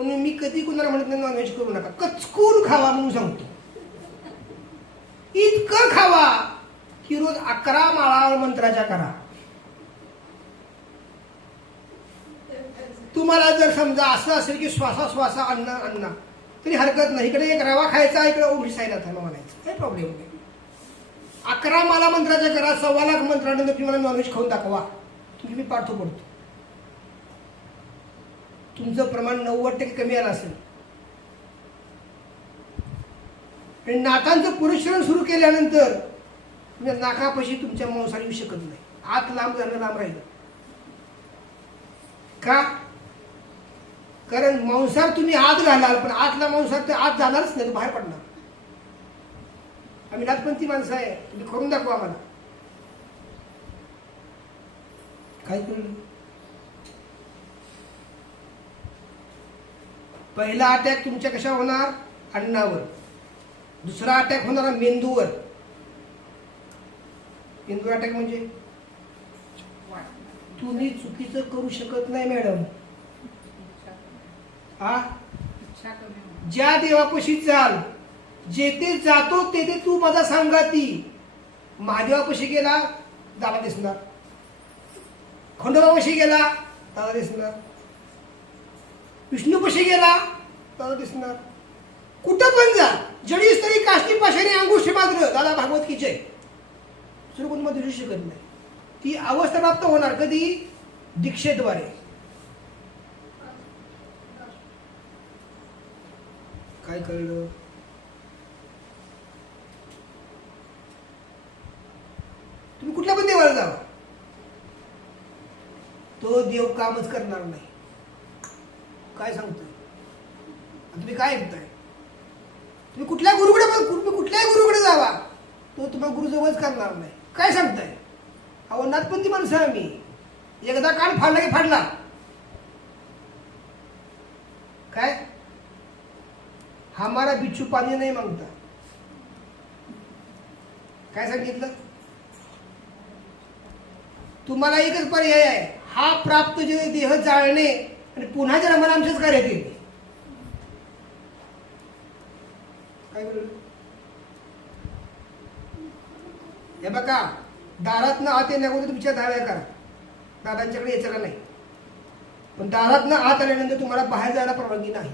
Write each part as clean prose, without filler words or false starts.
म्हणून मी कधी कुणाला म्हणत नाही नॉनव्हेज करू नका, कचकून खावा म्हणून सांगतो. इतकं खावा की रोज 11 माळा मंत्राच्या करा. तुम्हाला जर समजा असं असेल की श्वासा अन्न अन्न तरी हरकत नाही, इकडे एक रवा खायचा, इकडे उभिसायला थांबा म्हणायचं, काही प्रॉब्लेम नाही. 11 माला मंत्राच्या करा, 1.25 लाख मंत्रानंतर तुम्हाला नॉनव्हेज खाऊन दाखवा, तुम्ही पाठो पडतो. तुमचं प्रमाण 90% कमी आलं असेल. आणि नाकांचं पुरुषरण सुरू केल्यानंतर नाकापाशी तुमच्या मांसाला येऊ शकत नाही. आत लांब झालं, लांब राहिलं. का? कारण मांसार तुम्ही आत घालाल, पण आतला मांसार ते आत जाणारच नाही, तो बाहेर पडणार. आम्ही नाथपंथी माणसं आहे, तुम्ही करून दाखवा आम्हाला. काय करू? पहिला अटॅक तुमच्या कशा होणार? अन्नावर. दुसरा अटॅक होणार मेंदूवर. मेंदूवर अटॅक म्हणजे तुम्ही चुकीचं करू शकत नाही मॅडम. ज्या देवापाशी चाल, जेथे जातो तेथे तू माझा सांगाती. महादेवापाशी गेला दादा दिसणार, खंडोबापाशी गेला दादा दिसणार, विष्णूपाशी गेला दादा दिसणार. कुठं पण जा, जडी स्तरी काष्टी पाशाने अंगुष्ठ मात्र दादा भागवत की जय. दुसरं कोण मध्ये दिसू शकत नाही. ती अवस्था प्राप्त होणार कधी? दीक्षेद्वारे. काय कळलं? तुम्ही कुठल्या पण देवाला जावा, तो देव कामच करणार नाही. काय सांगतोय? तुम्ही काय ऐकताय? तुम्ही कुठल्याही गुरुकडे जावा, तो तुम्हाला गुरुजवळच करणार नाही. काय सांगताय? अहो नाथपंथी माणसं आम्ही. एकदा कान फाडला की फाडला. काय? हमारा बिच्छू पाणी नाही मागता. काय सांगितलं? तुम्हाला एकच पर्याय आहे, हा प्राप्त जे देह जाळणे आणि पुन्हा जन्माला आमच्याच कार्यात येईल. काय बोलू? हे बघा, दारातनं आत येण्याअगोदर तुमच्या धाव्या करा. दादांच्याकडे यायचं का नाही, पण दारातनं आत आल्यानंतर तुम्हाला बाहेर जायला परवानगी नाही.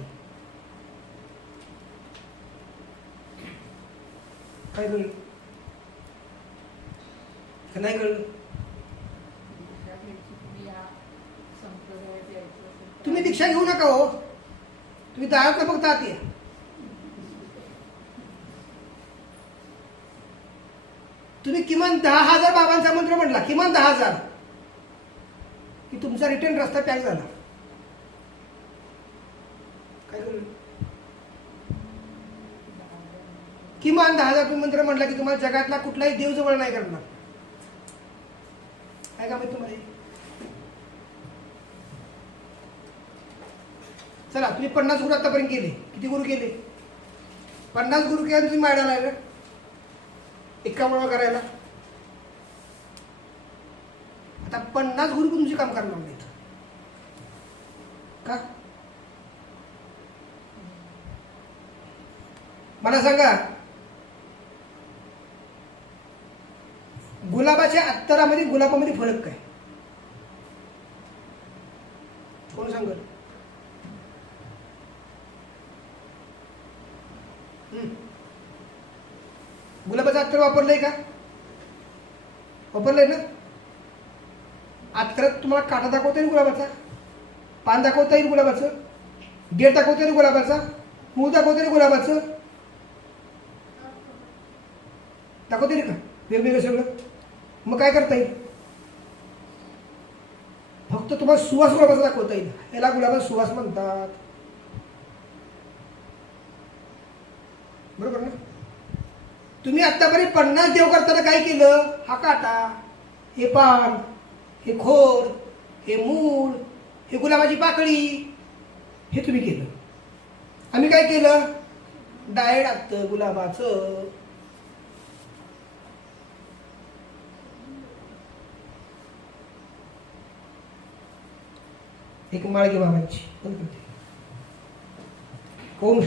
काय कळलं? नाही कळलं? तुम्ही दीक्षा घेऊ नका हो, तुम्ही दारात फक्त आत या. तुम्ही किमान 10,000 बाबांचा मंत्र म्हटला, किमान 10,000 की तुमचा रिटर्न रस्ता पॅक झाला. काय करू? किमान 10,000 तुम्ही मंत्र म्हटला की तुम्हाला जगातला कुठलाही देव जवळ नाही करणार. काय काम आहे तुम्हाला? चला, तुम्ही 50 गुरु आतापर्यंत केले. किती गुरु केले? 50 गुरु केले. तुम्ही मायडा लागला 51 करायला. आता 50 गुरु तुमचे काम करणार नाहीत का? मला सांगा, गुलाबाच्या अत्तरामध्ये गुलाबामध्ये फरक काय? कोण सांगत? गुलाबाचं अत्तर वापरलंय का? वापरलंय ना? अत्तरात तुम्हाला काटा दाखवता येईल गुलाबाचा, पान दाखवता येईल गुलाबाचं, डेट दाखवता येईल गुलाबाचा, मूळ दाखवता येईल गुलाबाचं, दाखवता येईल का? वेगवेगळं सगळं. मग काय करता येईल? फक्त तुम्हाला सुवास गुलाबाचा दाखवता येईल. याला गुलाबाचा सुवास म्हणतात. बरोबर ना? तुम्ही आतापर्यंत 50 देव करताना काय केलं? हा काटा, हे पान, हे खोड, हे मूळ, हे गुलाबाची पाकळी, हे तुम्ही केलं. आम्ही काय केलं? डायरेक्ट आत्त गुलाबाचं. एक माळगी बाबांची. ओम